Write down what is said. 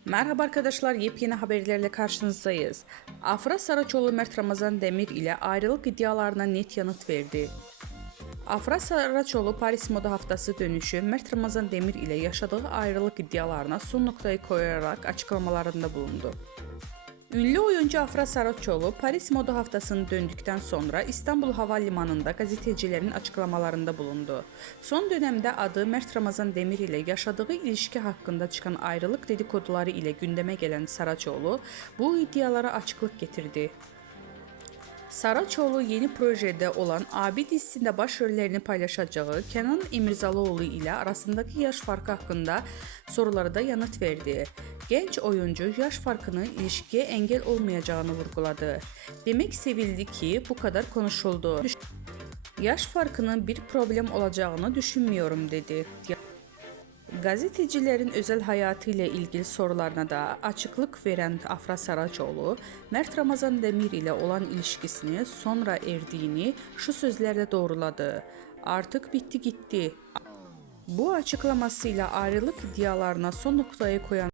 Merhaba arkadaşlar, yepyeni haberlerle karşınızdayız. Afra Saraçoğlu Mert Ramazan Demir ile ayrılık iddialarına net yanıt verdi. Afra Saraçoğlu Paris Moda Haftası dönüşü Mert Ramazan Demir ile yaşadığı ayrılık iddialarına son noktayı koyarak açıklamalarında bulundu. Ünlü oyuncu Afra Saraçoğlu Paris Moda Haftası'nı döndükten sonra İstanbul Havalimanı'nda gazetecilerin açıklamalarında bulundu. Son dönemde adı Mert Ramazan Demir ile yaşadığı ilişki hakkında çıkan ayrılık dedikoduları ile gündeme gelen Saraçoğlu bu iddialara açıklık getirdi. Saraçoğlu yeni projede olan Abi dizisinde başrollerini paylaşacağı Kenan İmirzalıoğlu ile arasındaki yaş farkı hakkında sorulara da yanıt verdi. Genç oyuncu yaş farkının ilişkiye engel olmayacağını vurguladı. Demek sevildi ki bu kadar konuşuldu. Yaş farkının bir problem olacağını düşünmüyorum dedi. Gazetecilerin özel hayatı ile ilgili sorularına da açıklık veren Afra Saraçoğlu, Mert Ramazan Demir ile olan ilişkisini sonra erdiğini şu sözlerle doğruladı. Artık bitti gitti. Bu açıklamasıyla ayrılık iddialarına son noktayı koyan